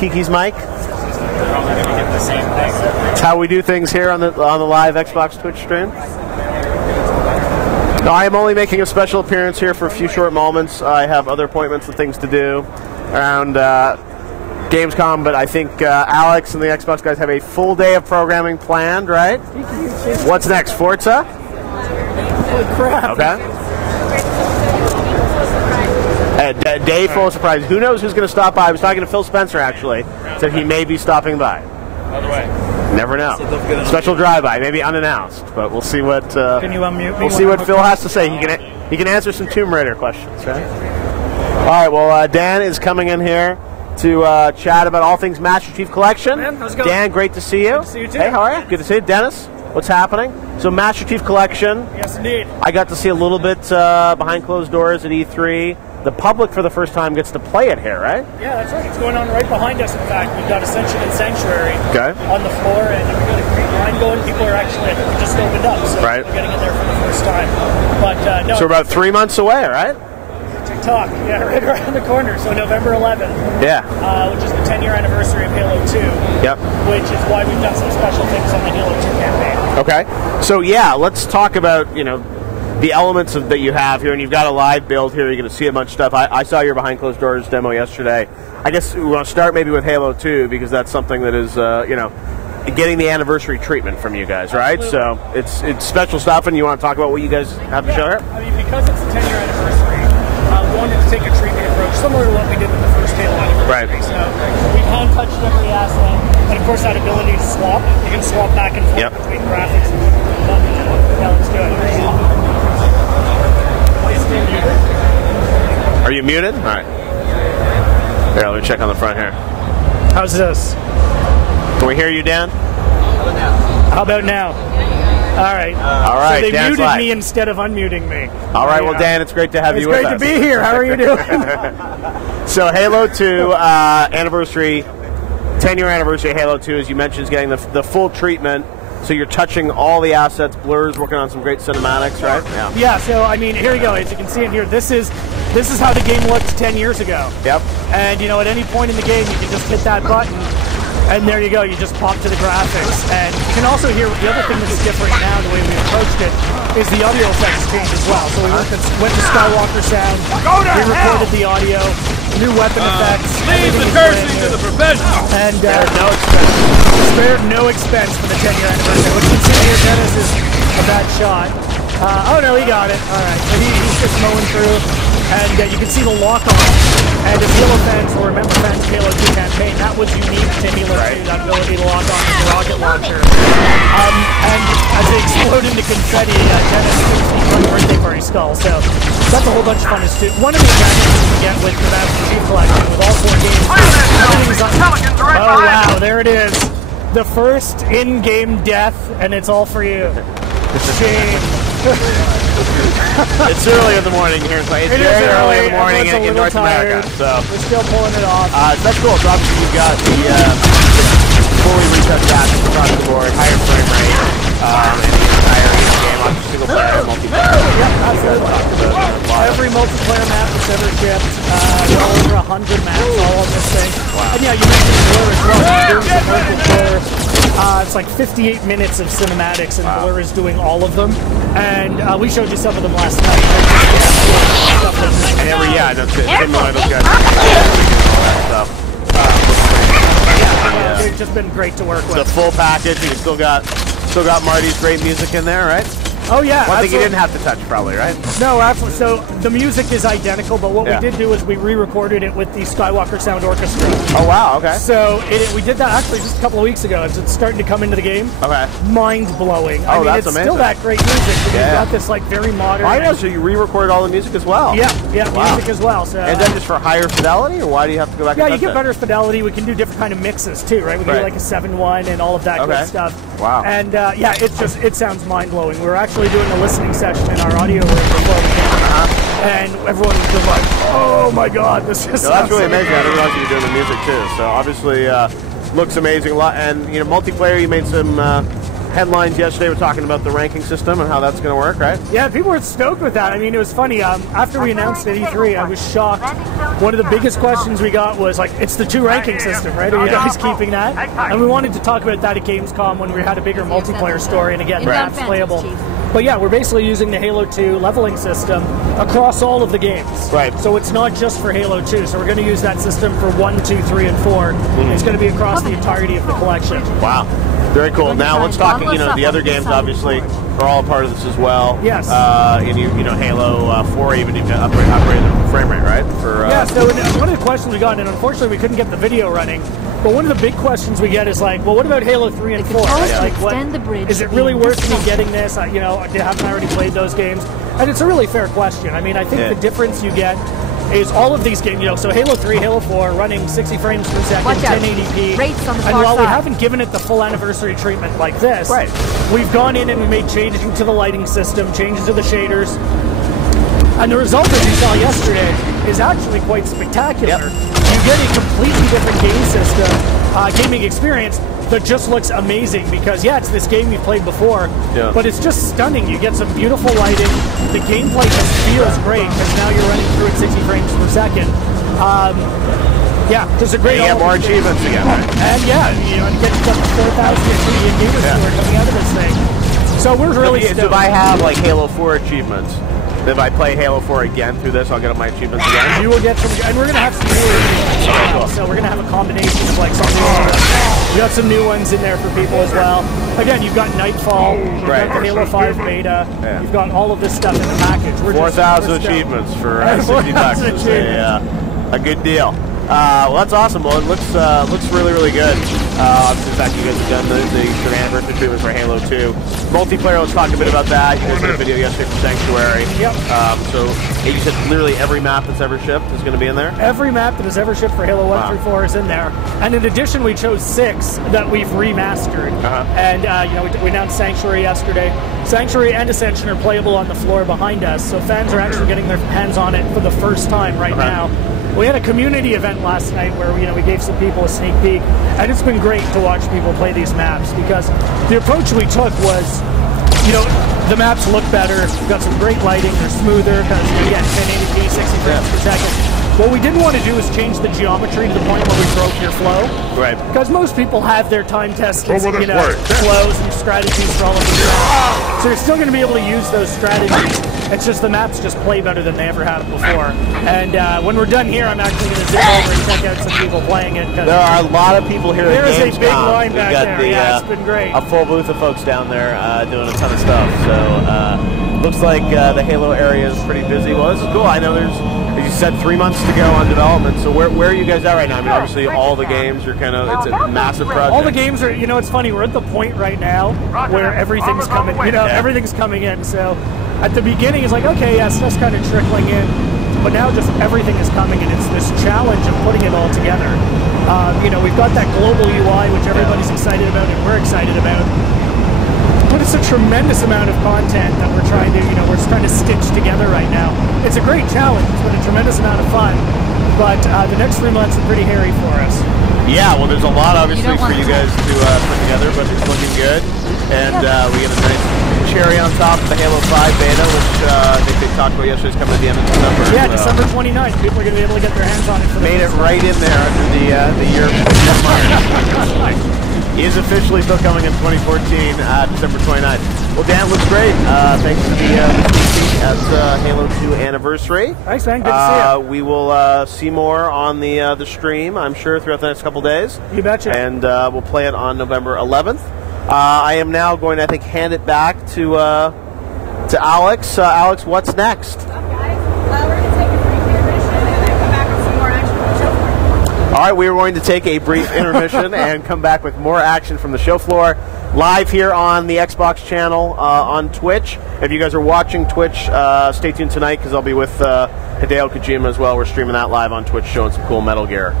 Kiki's mic. Probably gonna get the same thing. It's how we do things here on the live Xbox Twitch stream. No, I am only making a special appearance here for a few short moments. I have other appointments and things to do around Gamescom, but I think Alex and the Xbox guys have a full day of programming planned, right? What's next? Forza? Holy crap. Okay. Day full of surprise. Who knows who's going to stop by? I was talking to Phil Spencer, actually. Said he may be stopping by. By the way. Never know. Special drive-by, maybe unannounced, but we'll see what. Can you unmute me? We'll see what Phil has to say. He can answer some Tomb Raider questions, right? All right. Well, Dan is coming in here to chat about all things Master Chief Collection. Man, how's it going? Dan, great to see you. Good to see you too. Hey, how are you? Good to see you, Dennis. What's happening? So, Master Chief Collection. Yes, indeed. I got to see a little bit behind closed doors at E3. The public, for the first time, gets to play it here, right? Yeah, that's right. It's going on right behind us, in fact. We've got Ascension and Sanctuary on the floor, and we've got a great line going. People are actually, I think we just opened up, so we're getting in there for the first time. But no, so we're about 3 months away, right? TikTok, yeah, right around the corner. So November 11th. Yeah. Which is the 10-year anniversary of Halo 2. Yep. Which is why we've done some special things on the Halo 2 campaign. Okay. So yeah, let's talk about, the elements that you have here, and you've got a live build here. You're going to see a bunch of stuff. I saw your behind closed doors demo yesterday. I guess we want to start maybe with Halo 2 because that's something that is, getting the anniversary treatment from you guys, right? Absolutely. So it's special stuff, and you want to talk about what you guys have to show here? I mean, because it's the 10-year anniversary, we wanted to take a treatment approach similar to what we did with the first Halo anniversary. Right. So we've hand-touched every asset, and of course that ability to swap. You can swap back and forth between graphics and yeah, let's do it. Are you muted? All right. Here, let me check on the front here. How's this? Can we hear you, Dan? How about now? All right. All right. So they Dan's muted live. me instead of unmuting me. All right. Well, Dan, it's great to have you with us. It's great to be here. How are you doing? So Halo 2 anniversary, 10-year anniversary of Halo 2, as you mentioned, is getting the full treatment. So you're touching all the assets. Blur's working on some great cinematics, right? Yeah. So I mean, here we go. As you can see in here, this is how the game looked 10 years ago. Yep. And at any point in the game, you can just hit that button, and there you go. You just pop to the graphics, and you can also hear the other thing that's different now. The way we approached it is the audio effects changed as well. So we went to Skywalker sound. We recorded the audio, new weapon effects. Leave the cursing to the professionals. And spared no expense for the 10-year anniversary. What you can see here, Dennis, is a bad shot. Oh no, he got it. All right, so he's just mowing through, and you can see the lock-on. And if Halo fans will remember fans of Halo 2 campaign, that was unique to Halo 2, that ability to lock on the rocket launcher. And as they explode into confetti, Dennis gives me one birthday party skull. So that's a whole bunch of fun to do. One of the advantages you get with the Master Chief Collection, with all 4 games, everything's on. Oh wow, there it is. The first in-game death, and it's all for you. Shame. It's early in the morning here. It's very early in the morning in North America. So we're still pulling it off. That's cool. So obviously you've got the fully retouched assets across the board, higher frame rate, and the entire game on single player, multiplayer. Yep, absolutely. Every multiplayer map that's ever shipped, over 100 maps all on this thing. Wow. And yeah, you mentioned Blur as well. Doing some work with Blur. It's like 58 minutes of cinematics, and Blur is doing all of them. And we showed you some of them last night. And that's it. Those guys. They've just been great to work with. The full package. You still got Marty's great music in there, right? Oh yeah. One thing you didn't have to touch, probably, right? No, absolutely. So the music is identical, but what we did do is we re-recorded it with the Skywalker Sound Orchestra. Oh wow, okay. So we did that actually just a couple of weeks ago. It's starting to come into the game. Okay. Mind blowing. Oh, that's it's amazing. Still that great music. But you've got this like very modern. I know. So you re-recorded all the music as well. Yeah, music as well. So. And then just for higher fidelity, or why do you have to go back? Yeah, you get better fidelity. We can do different kind of mixes too, right? We can do like a 7.1 and all of that good stuff. Wow. And it sounds mind blowing. We're actually doing a listening session in our audio room before we came, and everyone was just like, "Oh my God, this is." That's really amazing. I didn't realize you were doing the music too. So obviously, looks amazing. And multiplayer. You made some headlines yesterday were talking about the ranking system and how that's going to work, right? Yeah, people were stoked with that. I mean, it was funny. After we announced at E3, I was shocked. One of the biggest questions we got was like, it's the 2 ranking system, right? Are you guys keeping that? And we wanted to talk about that at Gamescom when we had a bigger multiplayer story and again, maps playable. But yeah, we're basically using the Halo 2 leveling system across all of the games. Right. So it's not just for Halo 2. So we're going to use that system for 1, 2, 3, and 4. It's going to be across the entirety of the collection. Wow. Very cool. Now let's talk, the other games obviously are all a part of this as well. Yes. And Halo 4 even you've got upgraded the frame rate, right? Yeah, so one of the questions we got, and unfortunately we couldn't get the video running, but one of the big questions we get is like, well, what about Halo 3 and 4? Like, is it really worth me getting this? Haven't I already played those games? And it's a really fair question. I mean, I think the difference you get is all of these games, so Halo 3, Halo 4, running 60 frames per second, 1080p. And while we haven't given it the full anniversary treatment like this, we've gone in and we made changes to the lighting system, changes to the shaders. And the result, as you saw yesterday, is actually quite spectacular. You get a completely different game system, gaming experience that just looks amazing because, it's this game you've played before, but it's just stunning. You get some beautiful lighting. The gameplay just feels great because now you're running through at 60 frames per second. Just a great. You get more achievements again, right? And and get up to 4,000 gamers who are coming out of this thing. So we're really stoked. So if I have like Halo 4 achievements, if I play Halo 4 again through this, I'll get up my achievements again. You will get some, and we're going to have some newer achievements as well. So we're going to have a combination of like some we got some new ones in there for people as well. Again, you've got Nightfall, you've got the Halo 5 beta, you've got all of this stuff in the package. 4,000 achievements for 60 bucks. A good deal. Well, that's awesome. Well, it looks really, really good. Obviously, the fact you guys have done the anniversary treatment for Halo 2. Multiplayer, let's talk a bit about that. You guys did a video yesterday for Sanctuary. So you said literally every map that's ever shipped is going to be in there? Every map that has ever shipped for Halo 1 through 4 is in there. And in addition, we chose 6 that we've remastered. And, we announced Sanctuary yesterday. Sanctuary and Ascension are playable on the floor behind us, so fans are actually getting their hands on it for the first time right now. We had a community event last night where we gave some people a sneak peek, and it's been great to watch people play these maps because the approach we took was, the maps look better, we've got some great lighting, they're smoother, because again, 1080p, 60 frames per second. What we didn't want to do is change the geometry to the point where we broke your flow. Right. Because most people have their time tested, flows and strategies for all of them. So you're still going to be able to use those strategies. It's just the maps just play better than they ever have before. And when we're done here, I'm actually going to zip over and check out some people playing it. There are a lot of people here at Gamescom. There is a big line back there. It's been great. A full booth of folks down there doing a ton of stuff. So looks like the Halo area is pretty busy. Well, this is cool. I know there's, as you said, 3 months to go on development. So where are you guys at right now? I mean, obviously all the games are it's a massive project. All the games are, it's funny, we're at the point right now where everything's coming, everything's coming in. So at the beginning, it's like, okay, stuff's kind of trickling in. But now just everything is coming, and it's this challenge of putting it all together. We've got that global UI, which everybody's excited about, and we're excited about. But it's a tremendous amount of content that we're trying to stitch together right now. It's a great challenge. It's been a tremendous amount of fun. But the next 3 months are pretty hairy for us. Yeah, well, there's a lot, obviously, for you guys to put together, but it's looking good. And we get a nice cherry on top of the Halo 5 beta, which I think they talked about yesterday, is coming at the end of December. Yeah, December 29th. People are going to be able to get their hands on it. Made it right in there under the year mark. He is officially still coming in 2014, December 29th. Well, Dan, looks great. Thanks for the sneak peek at Halo 2 Anniversary. Thanks, man. Good to see you. We will see more on the stream, I'm sure, throughout the next couple days. You betcha. And we'll play it on November 11th. I am now going to, hand it back to Alex. Alex, what's next? All right, we are going to take a brief intermission and come back with more action from the show floor, live here on the Xbox channel on Twitch. If you guys are watching Twitch, stay tuned tonight because I'll be with Hideo Kojima as well. We're streaming that live on Twitch, showing some cool Metal Gear.